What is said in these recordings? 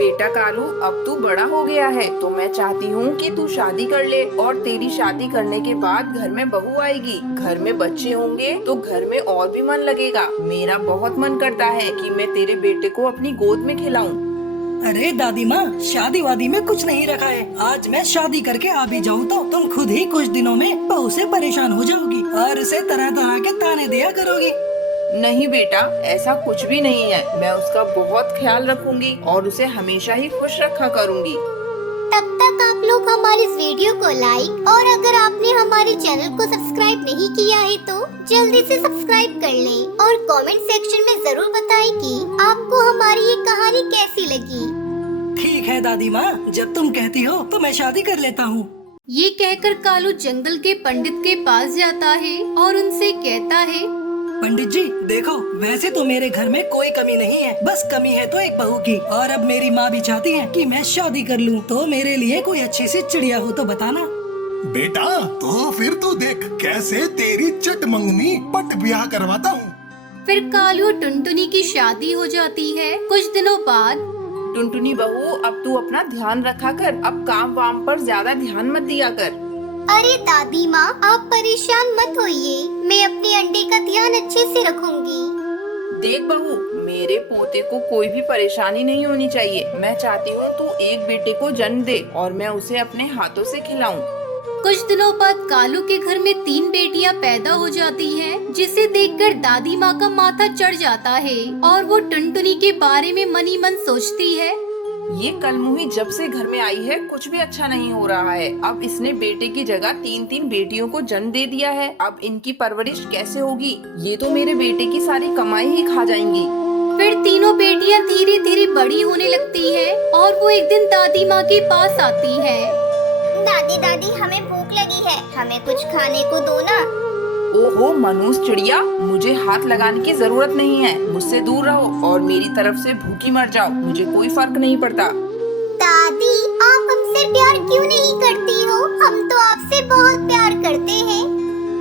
बेटा कालू, अब तू बड़ा हो गया है तो मैं चाहती हूँ कि तू शादी कर ले और तेरी शादी करने के बाद घर में बहू आएगी, घर में बच्चे होंगे तो घर में और भी मन लगेगा। मेरा बहुत मन करता है कि मैं तेरे बेटे को अपनी गोद में खिलाऊं। अरे दादी माँ, शादी वादी में कुछ नहीं रखा है। आज मैं शादी करके आ भी जाऊँ तो तुम खुद ही कुछ दिनों में बहू से परेशान हो जाओगी और उसे तरह तरह के ताने दिया करोगी। नहीं बेटा, ऐसा कुछ भी नहीं है। मैं उसका बहुत ख्याल रखूंगी और उसे हमेशा ही खुश रखा करूंगी। तब तक आप लोग हमारे इस वीडियो को लाइक और अगर आपने हमारे चैनल को सब्सक्राइब नहीं किया है तो जल्दी से सब्सक्राइब कर लें और कमेंट सेक्शन में जरूर बताएं कि आपको हमारी ये कहानी कैसी लगी। ठीक है दादी माँ, जब तुम कहती हो तो मैं शादी कर लेता हूँ। ये कहकर कालू जंगल के पंडित के पास जाता है और उनसे कहता है, पंडित जी देखो, वैसे तो मेरे घर में कोई कमी नहीं है, बस कमी है तो एक बहू की। और अब मेरी माँ भी चाहती है कि मैं शादी कर लूँ, तो मेरे लिए कोई अच्छी सी चिड़िया हो तो बताना। बेटा तो फिर तू देख कैसे तेरी चट मंगनी पट ब्याह करवाता हूँ। फिर कालू और टुनटुनी की शादी हो जाती है। कुछ दिनों बाद, टुनटुनी बहू, अब तू अपना ध्यान रखा कर, अब काम वाम पर ज्यादा ध्यान मत दिया कर। अरे दादी माँ, आप परेशान मत होइए, मैं अपने अंडे का ध्यान अच्छे से रखूंगी। देख बहू, मेरे पोते को कोई भी परेशानी नहीं होनी चाहिए। मैं चाहती हूँ तू एक बेटे को जन्म दे और मैं उसे अपने हाथों से खिलाऊं। कुछ दिनों बाद कालू के घर में 3 बेटियां पैदा हो जाती हैं, जिसे देखकर दादी माँ का माथा चढ़ जाता है और वो टुनटुनी के बारे में मन ही मन सोचती है, ये कलमुही जब से घर में आई है कुछ भी अच्छा नहीं हो रहा है। अब इसने बेटे की जगह 3-3 बेटियों को जन्म दे दिया है। अब इनकी परवरिश कैसे होगी? ये तो मेरे बेटे की सारी कमाई ही खा जाएंगी। फिर तीनों बेटियां धीरे धीरे बड़ी होने लगती है और वो एक दिन दादी माँ के पास आती है। दादी दादी, हमें भूख लगी है, हमें कुछ खाने को दो ना। ओहो मनुष्य चिड़िया, मुझे हाथ लगाने की जरूरत नहीं है। मुझसे दूर रहो और मेरी तरफ से भूखी मर जाओ, मुझे कोई फर्क नहीं पड़ता। दादी, आप हमसे प्यार क्यों नहीं करती हो? हम तो आपसे बहुत प्यार करते हैं।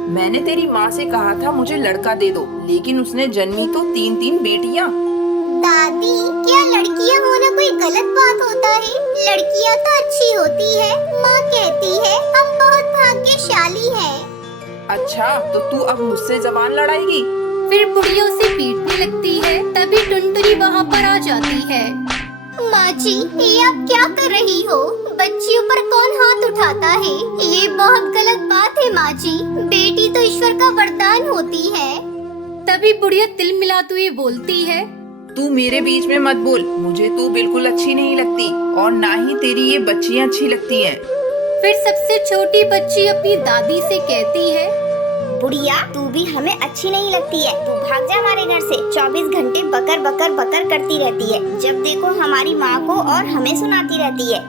मैंने तेरी माँ से कहा था मुझे लड़का दे दो, लेकिन उसने जन्मी तो 3-3 बेटियाँ। दादी, क्या लड़कियाँ होना कोई गलत बात होता है? लड़कियाँ तो अच्छी होती है। माँ कहती है हम बहुत भाग्यशाली हैं। अच्छा, तो तू अब मुझसे जबान लड़ाएगी? फिर बुढ़िया उसे पीटने लगती है। तभी टुनटुनी वहाँ पर आ जाती है। माँ जी, ये आप क्या कर रही हो? बच्चियों पर कौन हाथ उठाता है? ये बहुत गलत बात है माँ जी। बेटी तो ईश्वर का वरदान होती है। तभी बुढ़िया तिल मिलाते हुए बोलती है, तू मेरे बीच में मत बोल, मुझे तू बिल्कुल अच्छी नहीं लगती और ना ही तेरी ये बच्चियाँ अच्छी लगती हैं। फिर सबसे छोटी बच्ची अपनी दादी से कहती है, बुढ़िया, तू भी हमें अच्छी नहीं लगती है। तू भाग जा हमारे घर से। 24 घंटे बकर बकर बकर करती रहती है। जब देखो हमारी माँ को और हमें सुनाती रहती है।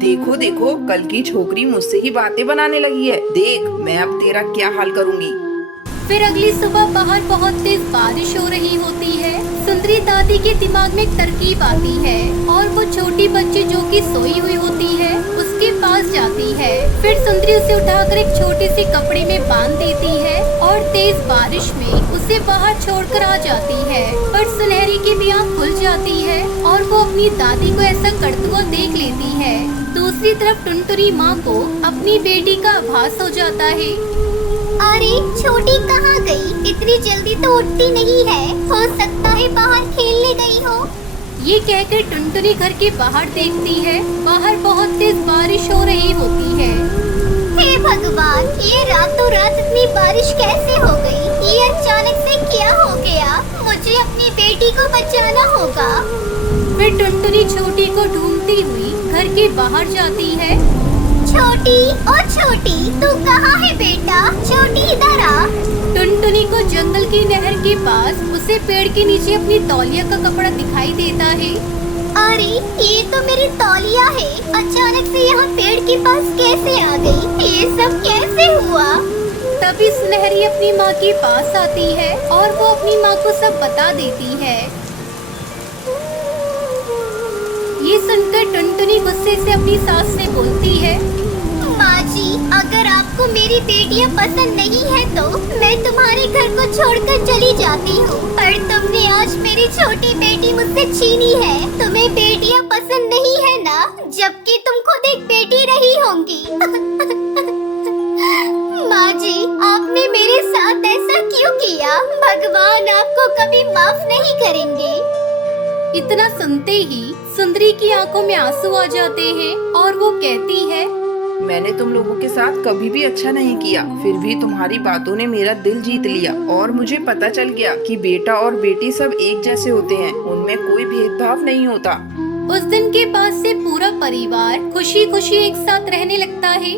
देखो देखो, कल की छोकरी मुझसे ही बातें बनाने लगी है। देख मैं अब तेरा क्या हाल करूँगी। फिर अगली सुबह बाहर बहुत तेज बारिश हो रही होती है। सुंदरी दादी के दिमाग में एक तरकीब आती है और वो छोटी बच्ची जो कि सोई हुई होती है उसके पास जाती है। फिर सुंदरी उसे उठाकर एक छोटे से कपड़े में बांध देती है और तेज बारिश में उसे बाहर छोड़कर आ जाती है। पर सुनहरी की भी आँख खुल जाती है और वो अपनी दादी को ऐसा करते हुए देख लेती है। दूसरी तरफ टुनटुनी माँ को अपनी बेटी का आभास हो जाता है। अरे छोटी कहाँ गई? इतनी जल्दी तो उठती नहीं है। हो सकता है बाहर खेलने गई हो। ये कहकर टुनटुनी घर के बाहर देखती है। बाहर बहुत तेज बारिश हो रही होती है। हे भगवान, ये रातों रात इतनी बारिश कैसे हो गई? ये अचानक से क्या हो गया? मुझे अपनी बेटी को बचाना होगा। फिर टुनटुनी छोटी को ढूंढती हुई घर के बाहर जाती है। छोटी, ओ छोटी, तू कहाँ है बेटा? छोटी इधर आ। टुनटुनी को जंगल की नहर के पास उसे पेड़ के नीचे अपनी तौलिया का कपड़ा दिखाई देता है। अरे ये तो मेरी तौलिया है। अचानक से यहाँ पेड़ के पास कैसे आ गई? ये सब कैसे हुआ? तभी सुनहरी अपनी माँ के पास आती है और वो अपनी माँ को सब बता देती है। ये सुनकर टुनटुनी गुस्से से अपनी सास से बोलती है, माँ जी, अगर आपको मेरी बेटियाँ पसंद नहीं है तो मैं तुम्हारे घर को छोड़कर चली जाती हूँ। पर तुमने आज मेरी छोटी बेटी मुझसे छीनी है। तुम्हें बेटियां पसंद नहीं है ना, जबकि तुम खुद एक बेटी रही होंगी। माँ जी, आपने मेरे साथ ऐसा क्यों किया? भगवान आपको कभी माफ नहीं करेंगे। इतना सुनते ही सुंदरी की आंखों में आंसू आ जाते हैं और वो कहती है, मैंने तुम लोगों के साथ कभी भी अच्छा नहीं किया, फिर भी तुम्हारी बातों ने मेरा दिल जीत लिया और मुझे पता चल गया कि बेटा और बेटी सब एक जैसे होते हैं, उनमें कोई भेदभाव नहीं होता। उस दिन के बाद से पूरा परिवार खुशी खुशी एक साथ रहने लगता है।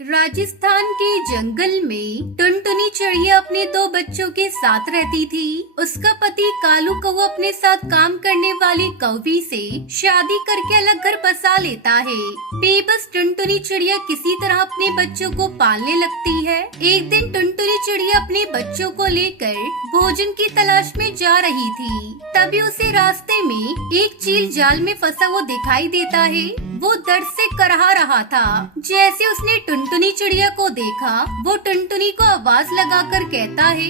राजस्थान के जंगल में टुनटुनी चिड़िया अपने 2 बच्चों के साथ रहती थी। उसका पति कालू कौवा अपने साथ काम करने वाली कौवी से शादी करके अलग घर बसा लेता है। बेबस टुनटुनी चिड़िया किसी तरह अपने बच्चों को पालने लगती है। एक दिन टुनटुनी चिड़िया अपने बच्चों को लेकर भोजन की तलाश में जा रही थी। तभी उसे रास्ते में एक चील जाल में फंसा हुआ दिखाई देता है। वो दर्द से करहा रहा था। जैसे उसने टुनटुनी चिड़िया को देखा, वो टुनटुनी को आवाज लगाकर कहता है,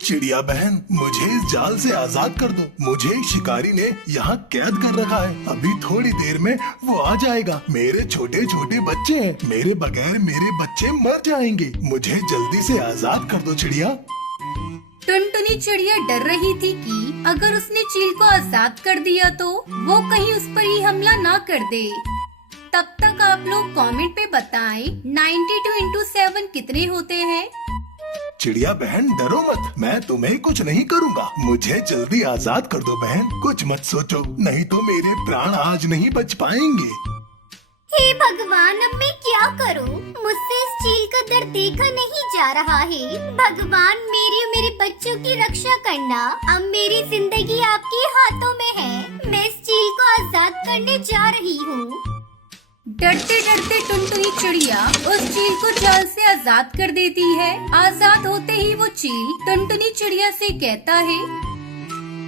चिड़िया बहन, मुझे इस जाल से आजाद कर दो। मुझे एक शिकारी ने यहाँ कैद कर रखा है। अभी थोड़ी देर में वो आ जाएगा। मेरे छोटे छोटे बच्चे हैं, मेरे बगैर मेरे बच्चे मर जाएंगे। मुझे जल्दी से आजाद कर दो चिड़िया। टुनटुनी चिड़िया डर रही थी कि अगर उसने चील को आजाद कर दिया तो वो कहीं उस पर ही हमला ना कर दे। तब तक आप लोग कमेंट पे बताएं 92 into 7 कितने होते हैं। चिड़िया बहन, डरो मत, मैं तुम्हें कुछ नहीं करूँगा। मुझे जल्दी आजाद कर दो बहन, कुछ मत सोचो, नहीं तो मेरे प्राण आज नहीं बच पाएंगे। हे भगवान, अब मैं क्या करूं? मुझसे इस चील का दर्द देखा नहीं जा रहा है। भगवान, मेरी और मेरे बच्चों की रक्षा करना। अब मेरी जिंदगी आपके हाथों में है। मैं इस चील को आजाद करने जा रही हूँ। डरते डरते टुनटुनी चिड़िया उस चील को जाल से आजाद कर देती है। आजाद होते ही वो चील टुनटुनी चिड़िया से कहता है,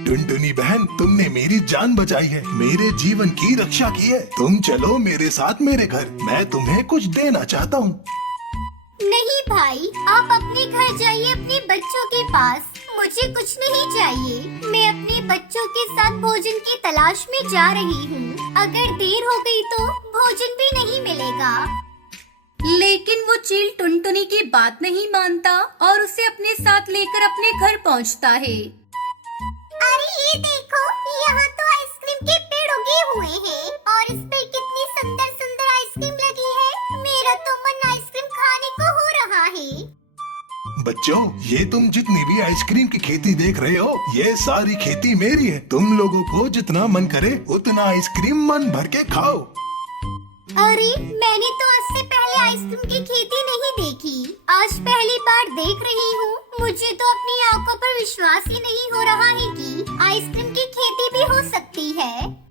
टुनटुनी बहन, तुमने मेरी जान बचाई है, मेरे जीवन की रक्षा की है। तुम चलो मेरे साथ मेरे घर, मैं तुम्हें कुछ देना चाहता हूँ। नहीं भाई, आप अपने घर जाइए, अपने बच्चों के पास। मुझे कुछ नहीं चाहिए। मैं अपने बच्चों के साथ भोजन की तलाश में जा रही हूँ। अगर देर हो गई तो भोजन भी नहीं मिलेगा। लेकिन वो चील टुनटुनी की बात नहीं मानता और उसे अपने साथ लेकर अपने घर पहुँचता है। अरे ये देखो, यहाँ तो आइसक्रीम के पेड़ उगे हुए हैं और इस पे कितनी सुंदर सुंदर आइसक्रीम लगी है। मेरा तो मन आइसक्रीम खाने को हो रहा है। बच्चों, ये तुम जितनी भी आइसक्रीम की खेती देख रहे हो, ये सारी खेती मेरी है। तुम लोगों को जितना मन करे उतना आइसक्रीम मन भर के खाओ। अरे, मैंने तो आज से पहले आइसक्रीम की खेती नहीं देखी। आज पहली बार देख रही हूँ। मुझे तो अपनी आंखों पर विश्वास ही नहीं हो रहा है कि आइसक्रीम की खेती भी हो सकती है।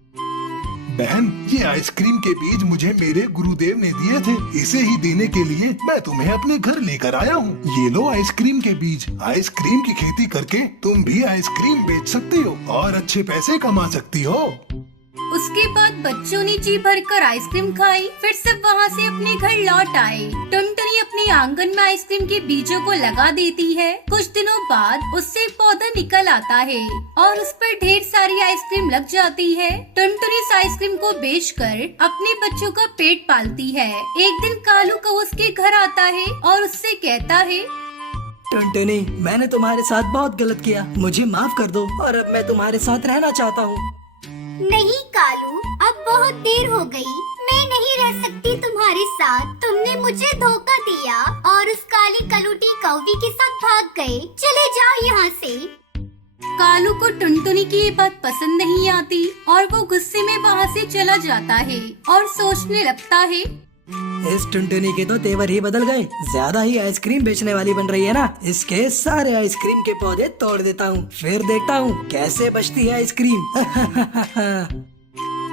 बहन, ये आइसक्रीम के बीज मुझे मेरे गुरुदेव ने दिए थे। इसे ही देने के लिए मैं तुम्हें अपने घर लेकर आया हूँ। ये लो आइसक्रीम के बीज। आइसक्रीम की खेती करके तुम भी आइसक्रीम बेच सकती हो और अच्छे पैसे कमा सकती हो। उसके बाद बच्चों ने जी भरकर आइसक्रीम खाई। फिर सब वहाँ से अपने घर लौट आए। टुनटुनी अपने आंगन में आइसक्रीम के बीजों को लगा देती है। कुछ दिनों बाद उससे एक पौधा निकल आता है और उस पर ढेर सारी आइसक्रीम लग जाती है। टुनटुनी इस आइसक्रीम को बेचकर अपने बच्चों का पेट पालती है। एक दिन कालू कौवा उसके घर आता है और उससे कहता है, टुनटुनी, मैंने तुम्हारे साथ बहुत गलत किया, मुझे माफ कर दो और अब मैं तुम्हारे साथ रहना चाहता हूँ। नहीं कालू, अब बहुत देर हो गई। मैं नहीं रह सकती तुम्हारे साथ। तुमने मुझे धोखा दिया और उस काली कलूटी कौवी के साथ भाग गए। चले जाओ यहाँ से। कालू को टुनटुनी की ये बात पसंद नहीं आती और वो गुस्से में वहाँ से चला जाता है और सोचने लगता है, इस टुनटुनी के तो तेवर ही बदल गए। ज्यादा ही आइसक्रीम बेचने वाली बन रही है ना। इसके सारे आइसक्रीम के पौधे तोड़ देता हूँ, फिर देखता हूँ कैसे बचती है आइसक्रीम।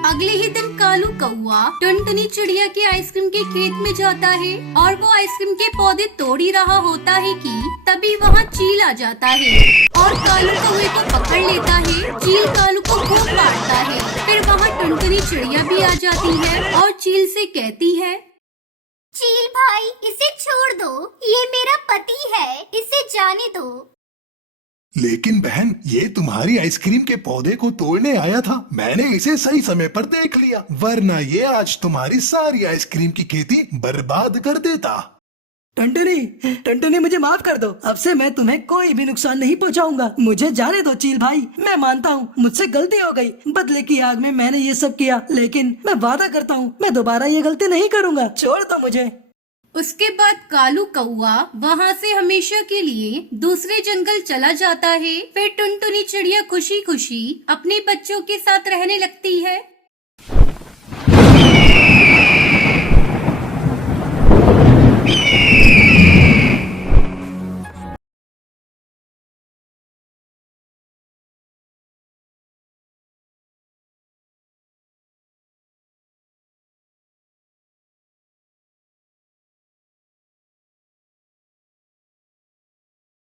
अगले ही दिन कालू कौवा टुनटुनी चिड़िया के आइसक्रीम के खेत में जाता है और वो आइसक्रीम के पौधे तोड़ ही रहा होता है कि तभी वहाँ चील आ जाता है और कालू कौवे को पकड़ लेता है। चील कालू को खूब मारता है। फिर वहाँ टुनटुनी चिड़िया भी आ जाती है और चील से कहती है, चील भाई, इसे छोड़ दो, ये मेरा पति है, इसे जाने दो। लेकिन बहन, ये तुम्हारी आइसक्रीम के पौधे को तोड़ने आया था। मैंने इसे सही समय पर देख लिया, वरना ये आज तुम्हारी सारी आइसक्रीम की खेती बर्बाद कर देता। टंटनी, टंटनी मुझे माफ कर दो। अब से मैं तुम्हें कोई भी नुकसान नहीं पहुंचाऊंगा। मुझे जाने दो चील भाई। मैं मानता हूँ मुझसे गलती हो गई, बदले की आग में मैंने ये सब किया, लेकिन मैं वादा करता हूँ मैं दोबारा ये गलती नहीं करूंगा। छोड़ दो मुझे। उसके बाद कालू कौआ वहाँ से हमेशा के लिए दूसरे जंगल चला जाता है। फिर टुनटुनी चिड़िया खुशी खुशी अपने बच्चों के साथ रहने लगती है।